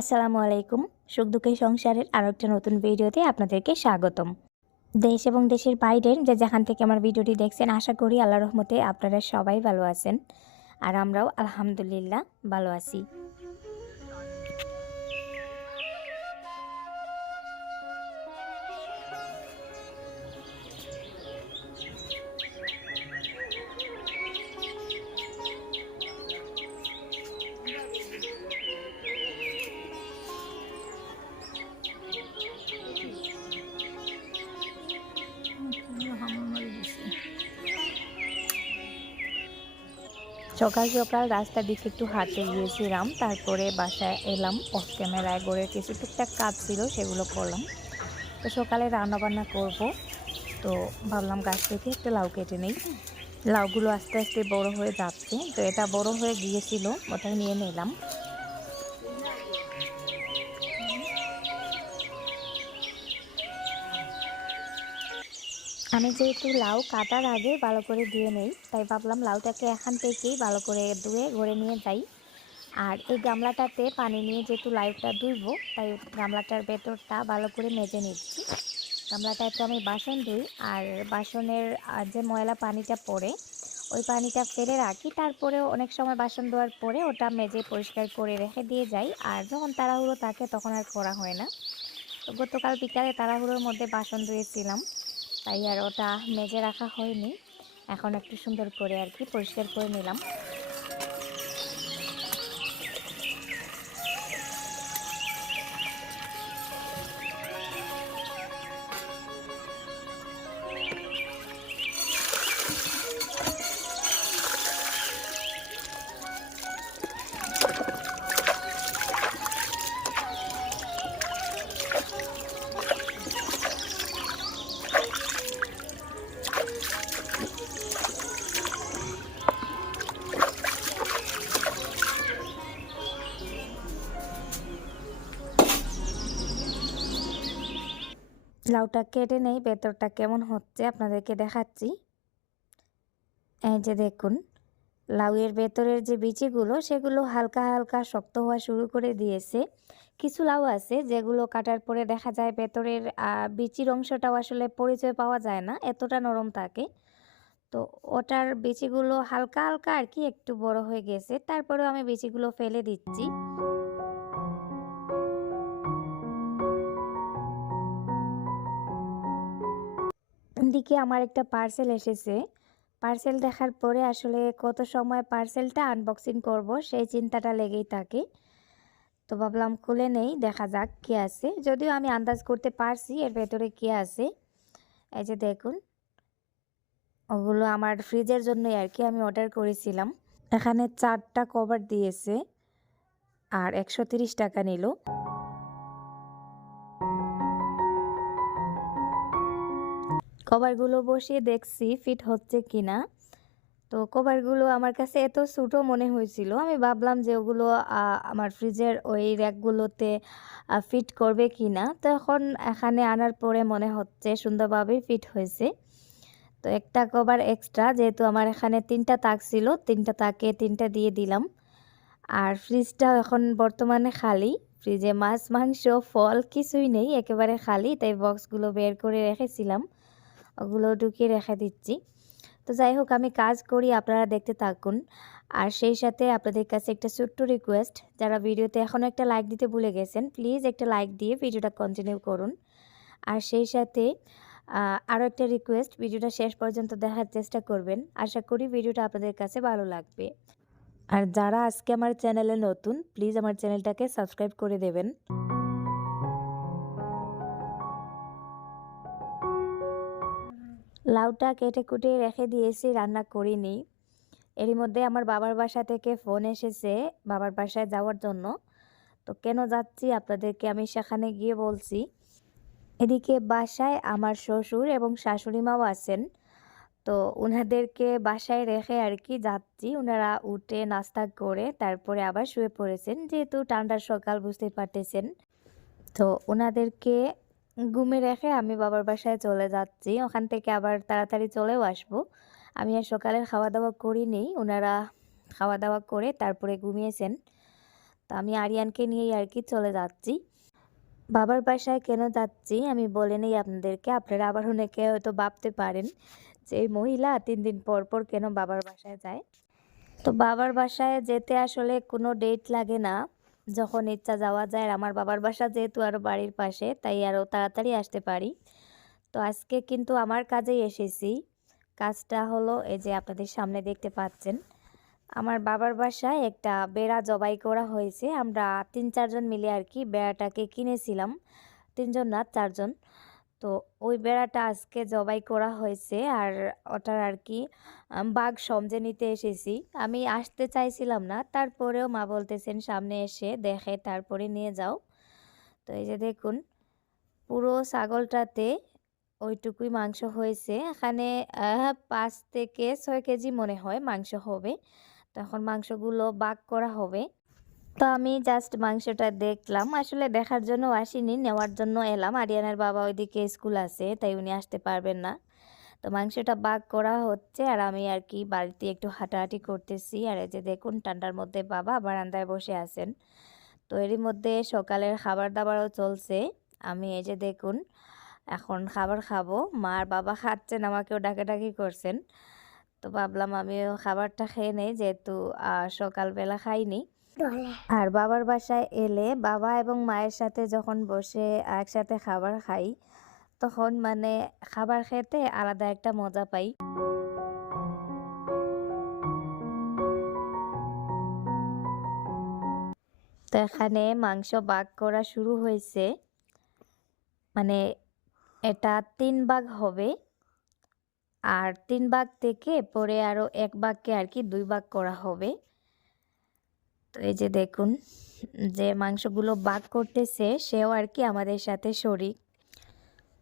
আসসালামু আলাইকুম সুখ দুঃখের সংসারের আরও একটা নতুন ভিডিওতে আপনাদেরকে স্বাগতম। দেশ এবং দেশের বাইরের যে যেখান থেকে আমার ভিডিওটি দেখছেন, আশা করি আল্লাহ রহমতে আপনারা সবাই ভালো আছেন। আর আমরাও আলহামদুলিল্লাহ ভালো আছি। সকাল সকাল রাস্তা দিকে একটু হাঁটতে গিয়েছিলাম, তারপরে বাসায় এলাম অফ ক্যামেরায় গড়ে কিছু টুকটাক কাজ ছিল, সেগুলো করলাম। তো সকালে রান্না বান্না করব, তো ভাবলাম গাছ থেকে একটা লাউ কেটে নেই। লাউগুলো আস্তে আস্তে বড় হয়ে যাচ্ছে, তো এটা বড় হয়ে গিয়েছিল, ওটাই নিয়ে নিলাম। আমি যেহেতু লাউ কাটার আগে ভালো করে ধুয়ে নেই, তাই ভাবলাম লাউটাকে এখান থেকেই ভালো করে ধুয়ে ঘরে নিয়ে যাই। আর এই গামলাটাতে পানি নিয়ে যেহেতু লাউটা ধুইব, তাই গামলাটার ভেতরটা ভালো করে মেজে নিচ্ছি। গামলাটায় তো আমি বাসন ধুই, আর বাসনের যে ময়লা পানিটা পড়ে, ওই পানিটা ফেলে রাখি। তারপরেও অনেক সময় বাসন ধোয়ার পরে ওটা মেজে পরিষ্কার করে রেখে দিয়ে যাই, আর যখন তাড়াহুড়ো থাকে তখন আর করা হয় না। গতকাল বিকালে তাড়াহুড়োর মধ্যে বাসন ধুয়েছিলাম। তাই আর ওটা মেজে রাখা হয়নি। এখন একটু সুন্দর করে আর কি পরিষ্কার করে নিলাম। লাউটা কেটে নেই, ভেতরটা কেমন হচ্ছে আপনাদেরকে দেখাচ্ছি। এই যে দেখুন, লাউয়ের ভেতরের যে বিচিগুলো, সেগুলো হালকা হালকা শক্ত হওয়া শুরু করে দিয়েছে। কিছু লাউ আছে যেগুলো কাটার পরে দেখা যায় ভেতরের বিচির অংশটাও আসলে পরিচয় পাওয়া যায় না, এতটা নরম থাকে। তো ওটার বিচিগুলো হালকা হালকা আর কি একটু বড় হয়ে গেছে, তারপরেও আমি বিচিগুলো ফেলে দিচ্ছি। দিকে আমার একটা পার্সেল এসেছে। পার্সেল দেখার পরে আসলে কত সময় পার্সেলটা আনবক্সিং করব, সেই চিন্তাটা লেগেই থাকে। তো ভাবলাম খুলে নেই, দেখা যাক কী আছে। যদিও আমি আন্দাজ করতে পারছি এর ভেতরে কী আছে। এই যে দেখুন, ওগুলো আমার ফ্রিজের জন্যই আর কি আমি অর্ডার করেছিলাম। এখানে চারটা কভার দিয়েছে, আর একশো টাকা নিল। কভারগুলো বসিয়ে দেখছি ফিট হচ্ছে কি না তো কভারগুলো আমার কাছে এত ছোটো মনে হয়েছিল। আমি ভাবলাম যে ওগুলো আমার ফ্রিজের ওই র্যাকগুলোতে ফিট করবে কি না তো এখন এখানে আনার পরে মনে হচ্ছে সুন্দরভাবে ফিট হয়েছে। তো একটা কভার এক্সট্রা যেহেতু আমার এখানে তিনটা তাক ছিল, তিনটা তাকে তিনটা দিয়ে দিলাম। আর ফ্রিজটা এখন বর্তমানে খালি। ফ্রিজে মাছ, মাংস, ফল কিছুই নেই, একেবারে খালি। তাই বক্সগুলো বের করে রেখেছিলাম। ওগুলো ঢুকিয়ে রেখে দিচ্ছি। তো যাই হোক আমি কাজ করি, আপনারা দেখতে থাকুন। আর সেই সাথে আপনাদের কাছে একটা ছোট্ট রিকোয়েস্ট যারা ভিডিওতে এখনও একটা লাইক দিতে ভুলে গেছেন প্লিজ একটা লাইক দিয়ে ভিডিওটা কন্টিনিউ করুন। আর সেই সাথে আরও একটা রিকোয়েস্ট ভিডিওটা শেষ পর্যন্ত দেখার চেষ্টা করবেন। আশা করি ভিডিওটা আপনাদের কাছে ভালো লাগবে। আর যারা আজকে আমার চ্যানেলে নতুন প্লিজ আমার চ্যানেলটাকে সাবস্ক্রাইব করে দেবেন। লাউটা কেটে কুটে রেখে দিয়েছি, রান্না করিনি। এরই মধ্যে আমার বাবার বাসা থেকে ফোন এসেছে বাবার বাসায় যাওয়ার জন্য। তো কেন যাচ্ছি আপনাদেরকে আমি সেখানে গিয়ে বলছি। এদিকে বাসায় আমার শ্বশুর এবং শাশুড়ি মাও আছেন। তো ওনাদেরকে বাসায় রেখে আর কি যাচ্ছি। ওনারা উঠে নাস্তা করে তারপরে আবার শুয়ে পড়েছেন, যেহেতু ঠান্ডার সকাল বুঝতে পারতেছেন। তো ওনাদেরকে ঘুমে রেখে আমি বাবার বাসায় চলে যাচ্ছি। ওখান থেকে আবার তাড়াতাড়ি চলেও আসব। আমি আর সকালের খাওয়া দাওয়া করিনি। ওনারা খাওয়া দাওয়া করে তারপরে ঘুমিয়েছেন। তো আমি আরিয়ানকে নিয়েই আর কি চলে যাচ্ছি। বাবার বাসায় কেন যাচ্ছি আমি বলে নেই আপনাদেরকে। আপনারা আবার অনেকে হয়তো ভাবতে পারেন যে এই মহিলা তিন দিন পর পর কেন বাবার বাসায় যায়। তো বাবার বাসায় যেতে আসলে কোনো ডেট লাগে না। যখন ইচ্ছা যাওয়া যায়, আর আমার বাবার বাসা যেহেতু আরও বাড়ির পাশে, তাই আরও তাড়াতাড়ি আসতে পারি। তো আজকে কিন্তু আমার কাজেই এসেছি। কাজটা হলো এই যে আপনাদের সামনে দেখতে পাচ্ছেন, আমার বাবার বাসায় একটা বেড়া জবাই করা হয়েছে। আমরা তিন, চারজন মিলে আর কি বেড়াটাকে কিনেছিলাম। তিনজন না, চারজন। তো ওই বেড়াটা আজকে জবাই করা হয়েছে। আর ওটার আর কি বাঘ সমঝে নিতে এসেছি। আমি আসতে চাইছিলাম না, তারপরেও মা বলতেছেন সামনে এসে দেখে তারপরে নিয়ে যাও। তো এই যে দেখুন, পুরো ছাগলটাতে ওইটুকুই মাংস হয়েছে। এখানে পাঁচ থেকে ছয় কেজি মনে হয় মাংস হবে। তখন মাংসগুলো বাগ করা হবে। তো আমি জাস্ট মাংসটা দেখলাম। আসলে দেখার জন্য আসিনি, নেওয়ার জন্য এলাম। আরিয়ানের বাবা ওইদিকে স্কুল আছে, তাই উনি আসতে পারবেন না। তো মাংসটা বাগ করা হচ্ছে আর আমি আর কি বাড়িতে একটু হাঁটাহাঁটি করতেছি। আর এই যে দেখুন, ঠান্ডার মধ্যে বাবা বারান্দায় বসে আছেন। তো এরই মধ্যে সকালের খাবার দাবারও চলছে। আমি এই যে দেখুন, এখন খাবার খাব। মা আর বাবা খাচ্ছেন, আমাকেও ডাকাডাকি করছেন। তো ভাবলাম আমিও খাবারটা খেয়ে নেই, যেহেতু সকালবেলা খাইনি। আর বাবার বাসায় এলে বাবা এবং মায়ের সাথে যখন বসে একসাথে খাবার খাই, তখন মানে খাবার খেতে আলাদা একটা মজা পাই। তো এখানে মাংস ভাগ করা শুরু হয়েছে। মানে এটা তিন ভাগ হবে। আর তিন ভাগ থেকে পরে আরও এক ভাগকে আর কি দুই ভাগ করা হবে। তো এই যে দেখুন যে মাংসগুলো ভাগ করতেছে সেও আর কি আমাদের সাথে শরিক।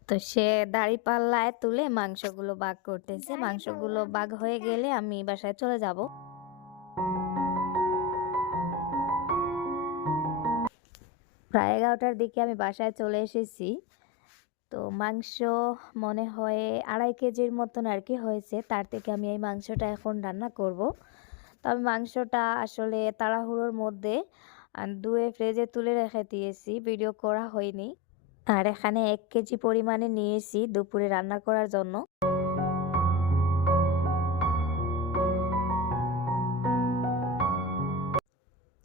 তো সে দাড়ি পাল্লায় তুলে মাংসগুলো ভাগ করতেছে। মাংসগুলো ভাগ হয়ে গেলে আমি বাসায় চলে যাব। প্রায় এগারোটার দিকে আমি বাসায় চলে এসেছি। তো মাংস মনে হয় আড়াই কেজির মতন আর কি হয়েছে। তার থেকে আমি এই মাংসটা এখন রান্না করব। আমি মাংসটা আসলে তাড়াহুড়োর মধ্যে ধুয়ে ফ্রিজে তুলে রেখে দিয়েছি। ভিডিও করা হয়নি। আর এখানে এক কেজি পরিমাণে নিয়েছি দুপুরে রান্না করার জন্য।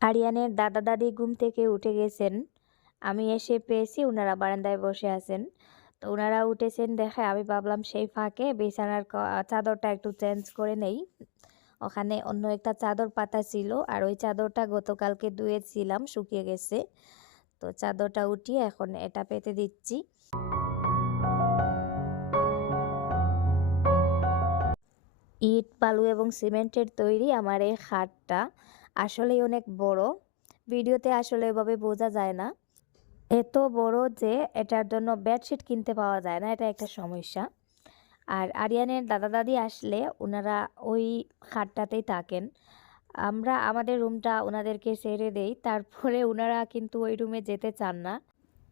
আরিয়ানের দাদা দাদি ঘুম থেকে উঠে গেছেন। আমি এসে পেয়েছি ওনারা বারান্দায় বসে আছেন। তো ওনারা উঠেছেন দেখে আমি ভাবলাম, সেই ফাঁকে বিছানার চাদরটা একটু চেঞ্জ করে নেই। ওখানে অন্য একটা চাদর পাতা ছিল আর ওই চাদরটা গতকালকে ধুয়েছিলাম, শুকিয়ে গেছে। তো চাদরটা উঠিয়ে এখন এটা পেতে দিচ্ছি। ইট, বালু এবং সিমেন্টের তৈরি আমার এই খাটটা আসলেই অনেক বড়। ভিডিওতে আসলে এভাবে বোঝা যায় না। এত বড় যে এটার জন্য বেডশিট কিনতে পাওয়া যায় না, এটা একটা সমস্যা। আর আরিয়ানের দাদা দাদি আসলে ওনারা ওই খাটটাতেই থাকেন। আমরা আমাদের রুমটা ওনাদেরকে ছেড়ে দেই, তারপরে ওনারা কিন্তু ওই রুমে যেতে চান না।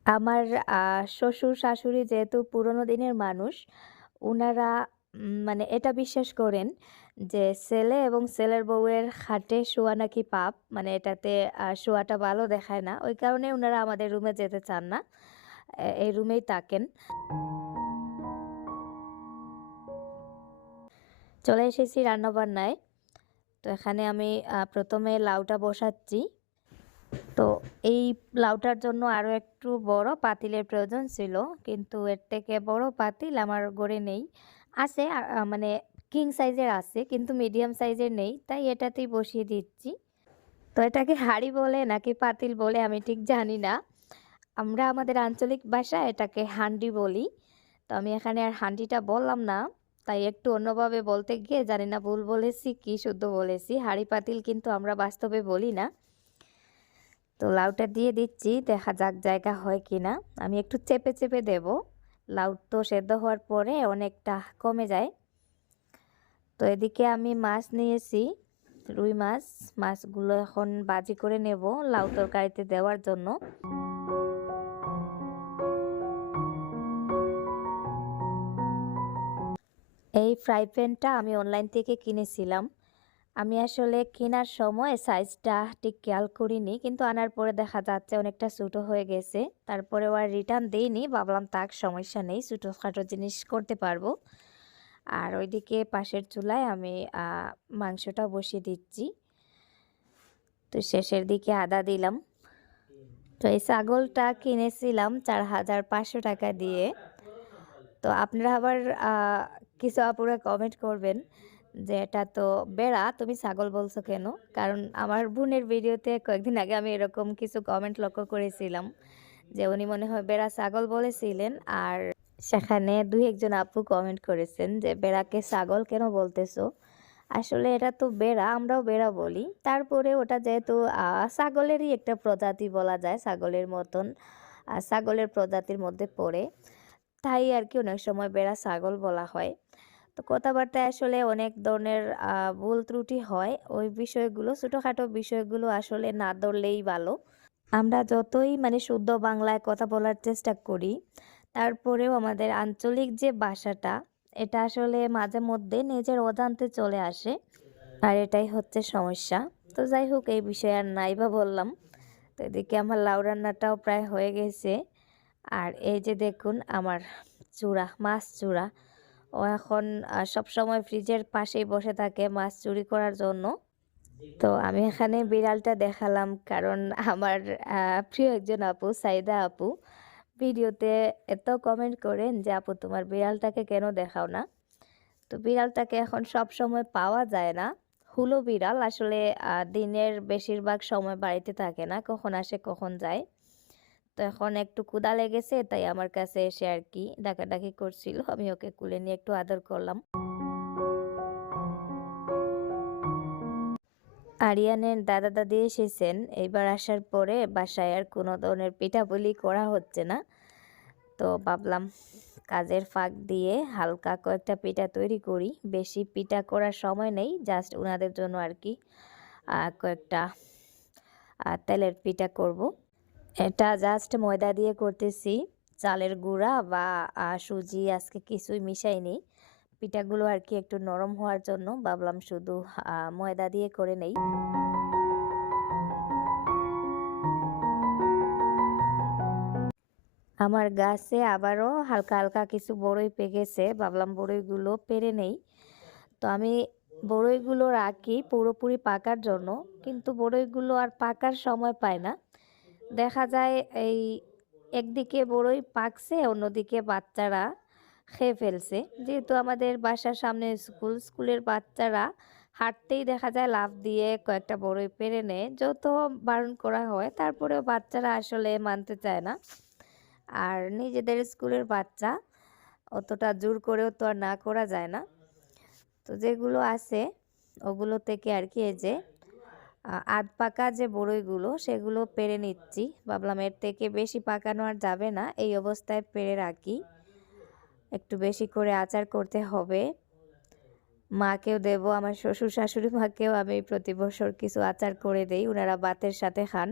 আমার শ্বশুর, শাশুড়ি যেহেতু পুরোনো দিনের মানুষ ওনারা মানে এটা বিশ্বাস করেন যে ছেলে এবং ছেলের বউয়ের খাটে শোয়া নাকি পাপ মানে এটাতে শোয়াটা ভালো দেখায় না। ওই কারণে ওনারা আমাদের রুমে যেতে চান না। এই রুমেই থাকেন। চলে এসেছি রান্নাবান্নায়। তো এখানে আমি প্রথমে লাউটা বসাচ্ছি। তো এই লাউটার জন্য আরও একটু বড় পাতিলের প্রয়োজন ছিল, কিন্তু এর থেকে বড় পাতিল আমার ঘরে নেই। আছে মানে কিং সাইজের আছে, কিন্তু মিডিয়াম সাইজের নেই, তাই এটাতেই বসিয়ে দিচ্ছি। তো এটাকে হাঁড়ি বলে নাকি পাতিল বলে আমি ঠিক জানি না। আমরা আমাদের আঞ্চলিক ভাষায় এটাকে হান্ডি বলি। তো আমি এখানে আর হান্ডিটা বললাম না। তাই একটু অন্যভাবে বলতে গিয়ে জানি না ভুল বলেছি, কি শুদ্ধ বলেছি। হাঁড়ি পাতিল কিন্তু আমরা বাস্তবে বলি না। তো লাউটা দিয়ে দিচ্ছি, দেখা যাক জায়গা হয় কি না আমি একটু চেপে চেপে দেব। লাউ তো সেদ্ধ হওয়ার পরে অনেকটা কমে যায়। তো এদিকে আমি মাছ নিয়েছি, রুই মাছ। মাছগুলো এখন বাজি করে নেব লাউ তরকারিতে দেওয়ার জন্য। এই ফ্রাই প্যানটা আমি অনলাইন থেকে কিনেছিলাম। আমি আসলে কেনার সময় সাইজটা ঠিক খেয়াল করিনি, কিন্তু আনার পরে দেখা যাচ্ছে অনেকটা ছোটো হয়ে গেছে। তারপরে আর রিটার্ন দিইনি, ভাবলাম তাক সমস্যা নেই, ছোটোখাটো জিনিস করতে পারব। আর ওইদিকে পাশের চুলায় আমি মাংসটা বসিয়ে দিচ্ছি। তো শেষের দিকে আদা দিলাম। তো এই ছাগলটা কিনেছিলাম চার হাজার পাঁচশো টাকা দিয়ে। তো আপনারা আবার কিছু আপুরা কমেন্ট করবেন যে, এটা তো বেড়া, তুমি ছাগল বলছো কেন? কারণ আমার বোনের ভিডিওতে কয়েকদিন আগে আমি এরকম কিছু কমেন্ট লক্ষ্য করেছিলাম যে, উনি মনে হয় বেড়া ছাগল বলেছিলেন আর সেখানে দুই একজন আপু কমেন্ট করেছেন যে, বেড়াকে ছাগল কেন বলতেছো? আসলে এটা তো বেড়া, আমরাও বেড়া বলি। তারপরে ওটা যেহেতু ছাগলেরই একটা প্রজাতি বলা যায়, ছাগলের মতন ছাগলের প্রজাতির মধ্যে পড়ে। তাই আর কি অনেক সময় বেড়া ছাগল বলা হয়। তো কথাবার্তায় আসলে অনেক ধরনের ভুল ত্রুটি হয়। ওই বিষয়গুলো, ছোটোখাটো বিষয়গুলো আসলে না ধরলেই ভালো। আমরা যতই মানে শুদ্ধ বাংলায় কথা বলার চেষ্টা করি, তারপরেও আমাদের আঞ্চলিক যে ভাষাটা, এটা আসলে মাঝে মধ্যে নিজের অজান্তে চলে আসে। আর এটাই হচ্ছে সমস্যা। তো যাই হোক, এই বিষয়ে আর নাই বা বললাম। তো এদিকে আমার লাউ রান্নাটাও প্রায় হয়ে গেছে। আর এই যে দেখুন, আমার চূড়া, মাছ চূড়া। ও এখন সব সময় ফ্রিজের পাশেই বসে থাকে মাছ চুরি করার জন্য। তো আমি এখানে বিড়ালটা দেখালাম কারণ আমার প্রিয় একজন আপু, সাইদা আপু, ভিডিওতে এত কমেন্ট করেন যে, আপু, তোমার বিড়ালটাকে কেন দেখাও না? তো বিড়ালটাকে এখন সব সময় পাওয়া যায় না। হুলো বিড়াল আসলে দিনের বেশিরভাগ সময় বাড়িতে থাকে না, কখন আসে কখন যায়। তো এখন একটু ক্ষুধা লেগেছে, তাই আমার কাছে এসে আর কি ডাকাডাকি করছিল। আমি ওকে কুলে নিয়ে একটু আদর করলাম। আরিয়ানের দাদা দাদি এসেছেন। এইবার আসার পরে বাসায় আর কোনো ধরনের পিঠাপুলি করা হচ্ছে না। তো ভাবলাম কাজের ফাঁক দিয়ে হালকা কয়েকটা পিঠা তৈরি করি। বেশি পিঠা করার সময় নেই, জাস্ট ওনাদের জন্য আর কি কয়েকটা তেলের পিঠা করব। এটা জাস্ট ময়দা দিয়ে করতেছি। চালের গুঁড়া বা সুজি আজকে কিছুই মিশাইনি। পিঠাগুলো আর কি একটু নরম হওয়ার জন্য ভাবলাম শুধু ময়দা দিয়ে করে নেই। আমার গাছে আবারও হালকা হালকা কিছু বড়ই পেকেছে। ভাবলাম বড়ইগুলো পেরে নেই। তো আমি বড়ইগুলো রাখি পুরোপুরি পাকার জন্য, কিন্তু বড়ইগুলো আর পাকার সময় পায় না। দেখা যায় এই একদিকে বড়ই পাকছে, অন্যদিকে বাচ্চারা খেয়ে ফেলছে। যেহেতু আমাদের বাসার সামনে স্কুল, স্কুলের বাচ্চারা হাঁটতেই দেখা যায় লাফ দিয়ে কয়েকটা বড়ই পেরে নেয়। যত বারণ করা হয়, তারপরেও বাচ্চারা আসলে মানতে চায় না। আর নিজেদের স্কুলের বাচ্চা অতটা জোর করেও তো আর না করা যায় না। তো যেগুলো আছে, ওগুলো থেকে আর কি এই যে আধ পাকা যে বড়ইগুলো, সেগুলো পেরে নিচ্ছি। ভাবলাম এর থেকে বেশি পাকানো আর যাবে না, এই অবস্থায় পেরে রাখি। একটু বেশি করে আচার করতে হবে। মাকেও দেব, আমার শ্বশুর শাশুড়ি মাকেও আমি প্রতি বছর কিছু আচার করে দেই ওনারা ভাতের সাথে খান।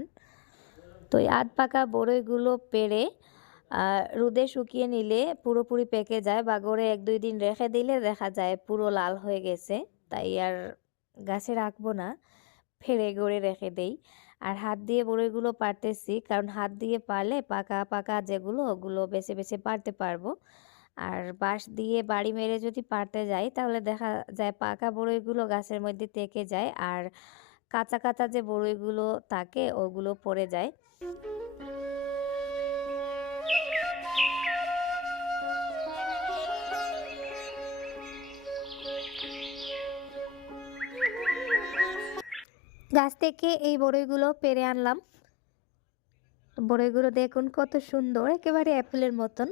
তো এই আধ পাকা বড়ইগুলো পেরে রোদে শুকিয়ে নিলে পুরোপুরি পেকে যায়, বা গড়ে এক দুই দিন রেখে দিলে দেখা যায় পুরো লাল হয়ে গেছে। তাই আর গাছে রাখব না। ফেলে গড়ে রেখে দেই। আর হাত দিয়ে বড়ইগুলো পারতেছি, কারণ হাত দিয়ে পারলে পাকা পাকা যেগুলো, ওগুলো বেছে বেছে পারতে পারব। আর বাঁশ দিয়ে বাড়ি মেরে যদি পারতে যাই, তাহলে দেখা যায় পাকা বড়ইগুলো গাছের মধ্যে থেকে যায়, আর কাঁচা কাঁচা যে বড়ইগুলো থাকে, ওগুলো পড়ে যায়। গাছ থেকে এই বড়ইগুলো পেরে আনলাম। বড়ইগুলো দেখুন কত সুন্দর, একেবারে অ্যাপেলের মতন।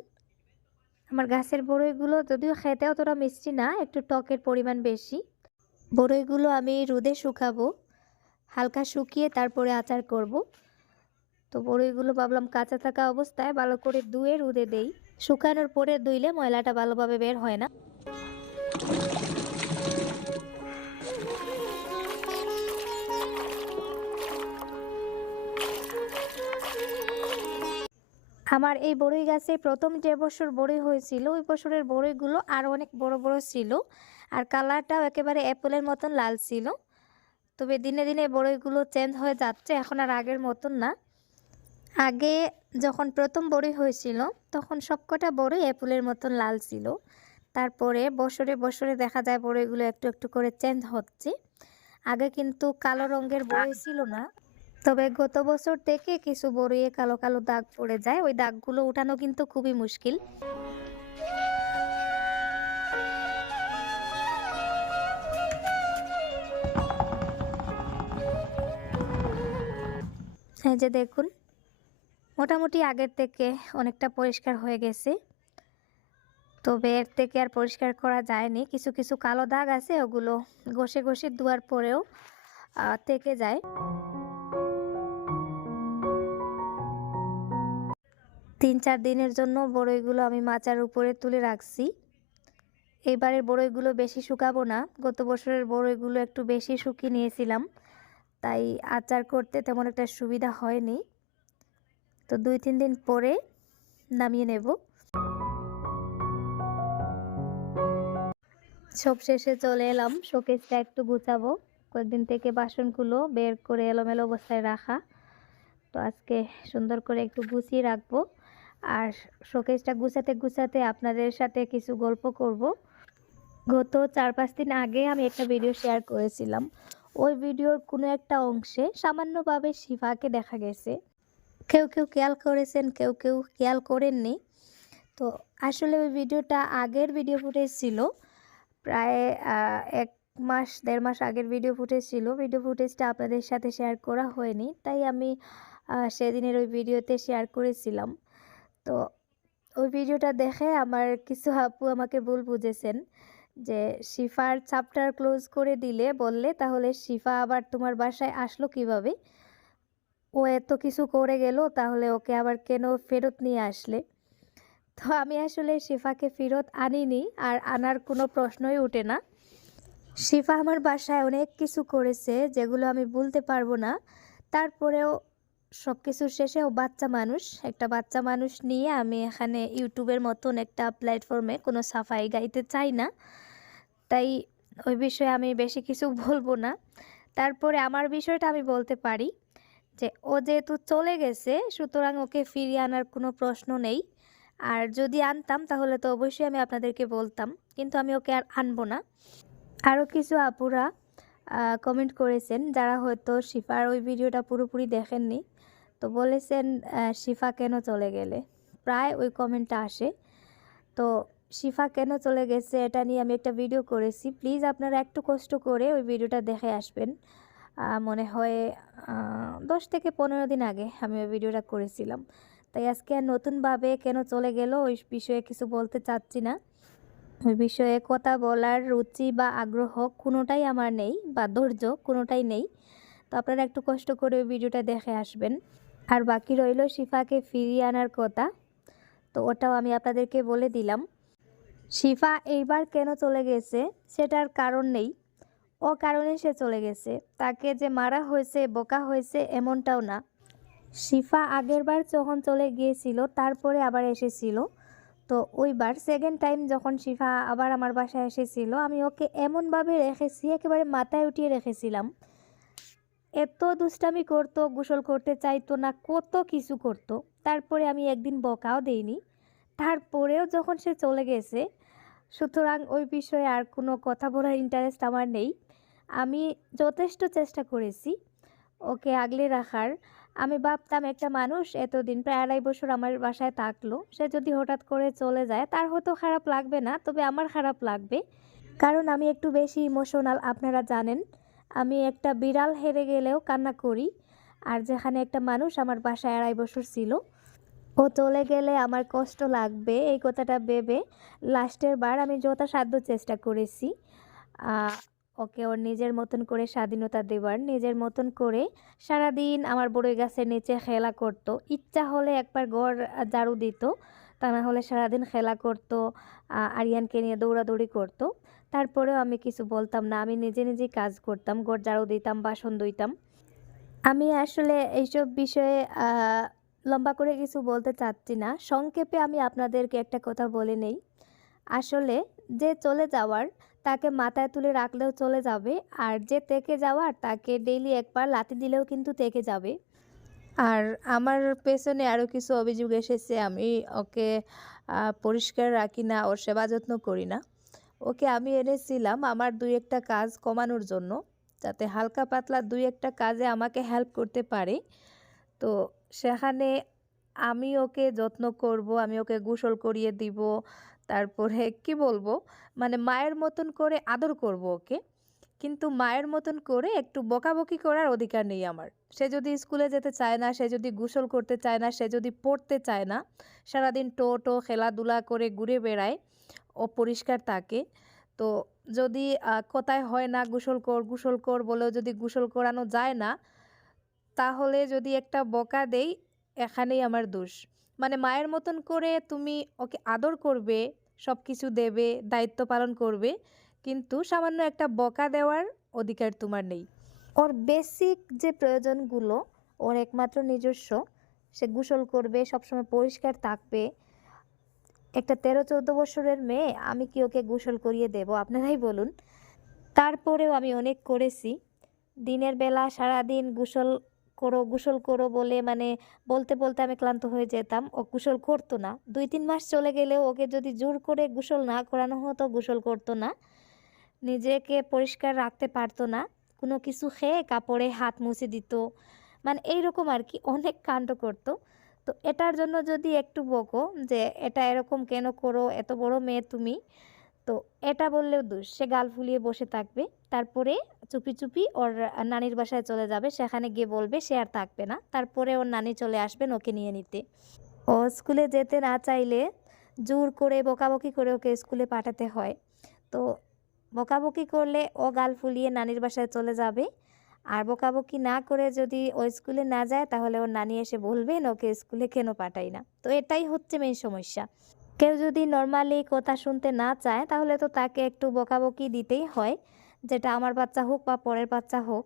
আমার গাছের বড়ইগুলো যদিও খেতে অতটা মিষ্টি না, একটু টকের পরিমাণ বেশি। বড়ইগুলো আমি রোদে শুকাবো, হালকা শুকিয়ে তারপরে আচার করব। তো বড়ইগুলো ভাবলাম কাঁচা থাকা অবস্থায় ভালো করে ধুয়ে রোদে দেই। শুকানোর পরে ধুইলে ময়লাটা ভালোভাবে বের হয় না। আমার এই বড়ই গাছে প্রথম যে বছর বড়ই হয়েছিল, ওই বছরের বড়ইগুলো আরও অনেক বড় বড় ছিল। আর কালারটাও একেবারে অ্যাপেলের মতন লাল ছিল। তবে দিনে দিনে বড়ইগুলো চেঞ্জ হয়ে যাচ্ছে, এখন আর আগের মতন না। আগে যখন প্রথম বড়ই হয়েছিল, তখন সবকটা বড়ই অ্যাপেলের মতন লাল ছিল। তারপরে বছরে বছরে দেখা যায় বড়ইগুলো একটু একটু করে চেঞ্জ হচ্ছে। আগে কিন্তু কালো রঙের বড়ই ছিল না। তবে গত বছর থেকে কিছু বড়ইয়ে কালো কালো দাগ পড়ে যায়। ওই দাগগুলো উঠানো কিন্তু খুবই মুশকিল। এই যে দেখুন, মোটামুটি আগের থেকে অনেকটা পরিষ্কার হয়ে গেছে। তবে এর থেকে আর পরিষ্কার করা যায়নি। কিছু কিছু কালো দাগ আছে, ওগুলো ঘষে ঘষে ধোয়ার পরেও থেকে যায়। তিন চার দিনের জন্য বড়ইগুলো আমি মাচার উপরে তুলে রাখছি। এবারের বড়ইগুলো বেশি শুকাবো না। গত বছরের বড়ইগুলো একটু বেশি শুকিয়ে নিয়েছিলাম। তাই আচার করতে তেমন একটা সুবিধা হয়নি। তো দুই তিন দিন পরে নামিয়ে নেব। সব শেষে চলে এলাম। শোকেসটা একটু গুছাবো। কয়েকদিন থেকে বাসনগুলো বের করে এলোমেলো অবস্থায় রাখা। তো আজকে সুন্দর করে একটু গুছিয়ে রাখব। আর শোকেসটা গুছাতে গুছাতে আপনাদের সাথে কিছু গল্প করব। গত চার পাঁচ দিন আগে আমি একটা ভিডিও শেয়ার করেছিলাম। ওই ভিডিওর কোনো একটা অংশে সামান্যভাবে শিফাকে দেখা গেছে। কেউ কেউ খেয়াল করেছেন, কেউ কেউ খেয়াল করেননি। তো আসলে ওই ভিডিওটা আগের ভিডিও ফুটেজ ছিল। প্রায় এক মাস, দেড় মাস আগের ভিডিও ফুটেজ ছিল। ভিডিও ফুটেজটা আপনাদের সাথে শেয়ার করা হয়নি। তাই আমি সেদিনের ওই ভিডিওতে শেয়ার করেছিলাম। তো ওই ভিডিওটা দেখে আমার কিছু আপু আমাকে ভুল বুঝেছেন যে, শিফার চ্যাপ্টার ক্লোজ করে দিলে বললে, তাহলে শিফা আবার তোমার বাসায় আসলো কীভাবে? ও এত কিছু করে গেল, তাহলে ওকে আবার কেন ফেরত নিয়ে আসলে? তো আমি আসলে শিফাকে ফেরত আনিনি, আর আনার কোনো প্রশ্নই ওঠে না। শিফা আমার বাসায় অনেক কিছু করেছে যেগুলো আমি বলতে পারব না। তারপরেও সব কিছুর শেষে ও বাচ্চা মানুষ, একটা বাচ্চা মানুষ নিয়ে আমি এখানে ইউটিউবের মতন একটা প্ল্যাটফর্মে কোনো সাফাই গাইতে চাই না। তাই ওই বিষয়ে আমি বেশি কিছু বলব না। তারপরে আমার বিষয়টা আমি বলতে পারি যে, ও যেহেতু চলে গেছে, সুতরাং ওকে ফিরিয়ে আনার কোনো প্রশ্ন নেই। আর যদি আনতাম, তাহলে তো অবশ্যই আমি আপনাদেরকে বলতাম, কিন্তু আমি ওকে আর আনব না। আরও কিছু আপুরা কমেন্ট করেছেন, যারা হয়তো শিফার ওই ভিডিওটা পুরোপুরি দেখেননি। তো বলেছেন শিফা কেন চলে গেলে? প্রায় ওই কমেন্টটা আসে। তো শিফা কেন চলে গেছে এটা নিয়ে আমি একটা ভিডিও করেছি। প্লিজ আপনারা একটু কষ্ট করে ওই ভিডিওটা দেখে আসবেন। মনে হয় দশ থেকে পনেরো দিন আগে আমি ওই ভিডিওটা করেছিলাম। তাই আজকে আর নতুনভাবে কেন চলে গেল ওই বিষয়ে কিছু বলতে চাচ্ছি না। ওই বিষয়ে কথা বলার রুচি বা আগ্রহ কোনোটাই আমার নেই বা ধৈর্য কোনোটাই নেই। তো আপনারা একটু কষ্ট করে ওই ভিডিওটা দেখে আসবেন। আর বাকি রইল শিফাকে ফিরিয়ে আনার কথা। তো ওটাও আমি আপনাদেরকে বলে দিলাম। শিফা এইবার কেন চলে গেছে সেটার কারণ নেই। ও কারণে সে চলে গেছে। তাকে যে মারা হয়েছে, বোকা হয়েছে এমনটাও না। শিফা আগেরবার যখন চলে গিয়েছিল, তারপরে আবার এসেছিল। তো ওইবার সেকেন্ড টাইম যখন শিফা আবার আমার বাসায় এসেছিল, আমি ওকে এমনভাবে রেখেছি, একেবারে মাথায় উঠিয়ে রেখেছিলাম। এত দুষ্টামি করতো, গোসল করতে চাইতো না, কত কিছু করতো। তারপরে আমি একদিন বকাও দেইনি। তারপরেও যখন সে চলে গেছে, সুতরাং ওই বিষয়ে আর কোনো কথা বলার ইন্টারেস্ট আমার নেই। আমি যথেষ্ট চেষ্টা করেছি ওকে আগলে রাখার। আমি ভাবতাম একটা মানুষ এতদিন প্রায় আড়াই বছর আমার বাসায় থাকল। সে যদি হঠাৎ করে চলে যায়, তার হয়তো খারাপ লাগবে না, তবে আমার খারাপ লাগবে। কারণ আমি একটু বেশি ইমোশনাল আপনারা জানেন। আমি একটা বিড়াল হেরে গেলেও কান্না করি। আর যেখানে একটা মানুষ আমার বাসায় আড়াই বছর ছিল, ও চলে গেলে আমার কষ্ট লাগবে, এই কথাটা ভেবে লাস্টের বার আমি যথাসাধ্য চেষ্টা করেছি। ওকে ওর নিজের মতন করে স্বাধীনতা দেওয়ার নিজের মতন করে সারাদিন আমার বড়ই গাছের নিচে খেলা করতো। ইচ্ছা হলে একবার ঘর ঝাড়ু দিত, তা না হলে সারাদিন খেলা করতো আরিয়ানকে নিয়ে দৌড়াদৌড়ি করতো। তারপরেও আমি কিছু বলতাম না, আমি নিজে নিজেই কাজ করতাম ঘর ঝাড়ু দিতাম, বাসন ধুইতাম। আমি আসলে এইসব বিষয়ে লম্বা করে কিছু বলতে চাচ্ছি না। সংক্ষেপে আমি আপনাদেরকে একটা কথা বলে নেই। আসলে যে চলে যাওয়ার, তাকে মাথায় তুলে রাখলেও চলে যাবে, আর যে থেকে যাওয়ার, তাকে ডেইলি একবার লাথি দিলেও কিন্তু তেকে যাবে। আর আমার পেছনে আরও কিছু অভিযোগ এসেছে, আমি ওকে পরিষ্কার রাখি না, ওর সেবা যত্ন করি না। ওকে আমি এনেছিলাম আমার দুই একটা কাজ কমানোর জন্য, যাতে হালকা পাতলা দুই একটা কাজে আমাকে হেল্প করতে পারে। তো সেখানে আমি ওকে যত্ন করব, আমি ওকে গোসল করিয়ে দিব, তারপরে কি বলব মানে মায়ের মতন করে আদর করব ওকে। কিন্তু মায়ের মতন করে একটু বকাবকি করার অধিকার নেই আমার। সে যদি স্কুলে যেতে চায় না, সে যদি গোসল করতে চায় না, সে যদি পড়তে চায় না, সারাদিন টো টো খেলাধুলা করে ঘুরে বেড়ায় ও পরিষ্কার থাকে। তো যদি কোথায় হয় না গোসল কর গোসল কর বলেও যদি গোসল করানো যায় না, তাহলে যদি একটা বকা দেই, এখানেই আমার দোষ। মানে মায়ের মতন করে তুমি ওকে আদর করবে সব কিছু দেবে, দায়িত্ব পালন করবে, কিন্তু সামান্য একটা বকা দেওয়ার অধিকার তোমার নেই। ওর বেসিক যে প্রয়োজনগুলো, ওর একমাত্র নিজস্ব, সে গোসল করবে, সবসময় পরিষ্কার থাকবে একটা তেরো চৌদ্দ বছরের মেয়ে, আমি কি ওকে গোসল করিয়ে দেব? আপনারাই বলুন। তারপরেও আমি অনেক করেছি। দিনের বেলা সারাদিন গোসল করো গোসল করো বলে মানে বলতে বলতে আমি ক্লান্ত হয়ে যেতাম। ও গোসল করতো না। দুই তিন মাস চলে গেলেও ওকে যদি জোর করে গোসল না করানো হতো, গোসল করতো না। নিজেকে পরিষ্কার রাখতে পারতো না। কোনো কিছু খেয়ে কাপড়ে হাত মুছে দিত। মানে এইরকম আর কি, অনেক কাণ্ড করতো। তো এটার জন্য যদি একটু বকো যে এটা এরকম কেন করো, এত বড় মেয়ে তুমি? তো এটা বললেও দোষ। সে গাল ফুলিয়ে বসে থাকবে, তারপরে চুপি চুপি ওর নানির বাসায় চলে যাবে। সেখানে গিয়ে বলবে সে আর থাকবে না। তারপরে ওর নানি চলে আসবেন ওকে নিয়ে নিতে। ও স্কুলে যেতে না চাইলে জোর করে বকাবকি করে ওকে স্কুলে পাঠাতে হয়। তো বকাবকি করলে ও গাল ফুলিয়ে নানির বাসায় চলে যাবে। আর বকাবকি না করে যদি ও স্কুলে না যায়, তাহলে ওর নানি এসে বলবেন, ওকে স্কুলে কেন পাঠাই না? তো এটাই হচ্ছে মেন সমস্যা। কেউ যদি নর্মালি কথা শুনতে না চায়, তাহলে তো তাকে একটু বকাবকি দিতেই হয়, যেটা আমার বাচ্চা হোক বা পরের বাচ্চা হোক।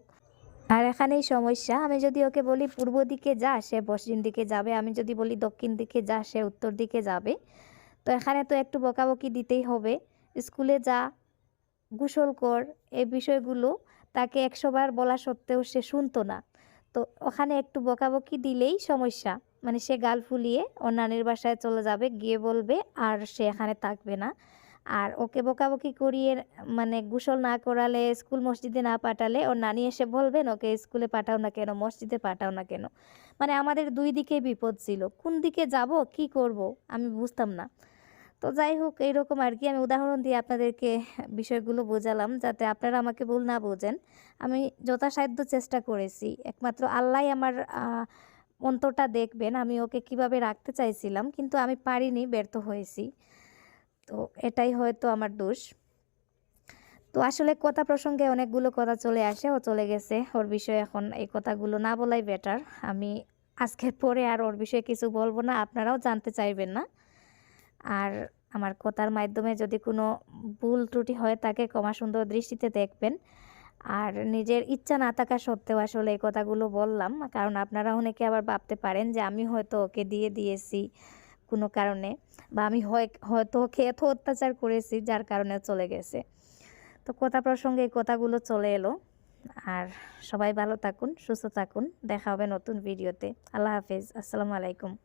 আর এখানেই সমস্যা, আমি যদি ওকে বলি, পূর্ব দিকে যা, সে পশ্চিম দিকে যাবে। আমি যদি বলি, দক্ষিণ দিকে যা, সে উত্তর দিকে যাবে। তো এখানে তো একটু বকাবকি দিতেই হবে। স্কুলে যা, গোসল কর, এই বিষয়গুলো তাকে একশোবার বলা সত্ত্বেও সে শুনতো না। তো ওখানে একটু বকাবকি দিলেই সমস্যা। মানে সে গাল ফুলিয়ে ওর নানির বাসায় চলে যাবে, গিয়ে বলবে আর সে এখানে থাকবে না। আর ওকে বকাবকি করিয়ে মানে গোসল না করালে, স্কুল মসজিদে না পাঠালে ওর নানি এসে বলবেন, ওকে স্কুলে পাঠাও না কেন? মসজিদে পাঠাও না কেন? মানে আমাদের দুই দিকে বিপদ ছিল। কোন দিকে যাব, কি করব, আমি বুঝতাম না। তো যাই হোক, এইরকম আর কি আমি উদাহরণ দিয়ে আপনাদেরকে বিষয়গুলো বোঝালাম যাতে আপনারা আমাকে ভুল না বোঝেন। আমি যথাসাধ্য চেষ্টা করেছি। একমাত্র আল্লাহ আমার অন্তরটা দেখবেন, আমি ওকে কীভাবে রাখতে চাইছিলাম, কিন্তু আমি পারিনি, ব্যর্থ হয়েছি। তো এটাই হয়তো আমার দোষ। তো আসলে কথা প্রসঙ্গে অনেকগুলো কথা চলে আসে, ও চলে গেছে। ওর বিষয়ে এখন এই কথাগুলো না বলাই বেটার আমি আজকের পরে আর ওর বিষয়ে কিছু বলব না, আপনারাও জানতে চাইবেন না। আর আমার কথার মাধ্যমে যদি কোনো ভুল ত্রুটি হয় তাকে ক্ষমা সুন্দর দৃষ্টিতে দেখবেন। আর নিজের ইচ্ছা না থাকা সত্ত্বেও আসলে এই কথাগুলো বললাম, কারণ আপনারা অনেকে আবার ভাবতে পারেন যে আমি হয়তো ওকে দিয়ে দিয়েছি কোনো কারণে বা আমি হয়- হয়তো ওকে এত অত্যাচার করেছি যার কারণে চলে গেছে। তো কথা প্রসঙ্গে এই কথাগুলো চলে এলো। আর সবাই ভালো থাকুন, সুস্থ থাকুন। দেখা হবে নতুন ভিডিওতে। আল্লাহ হাফেজ। আসসালামু আলাইকুম।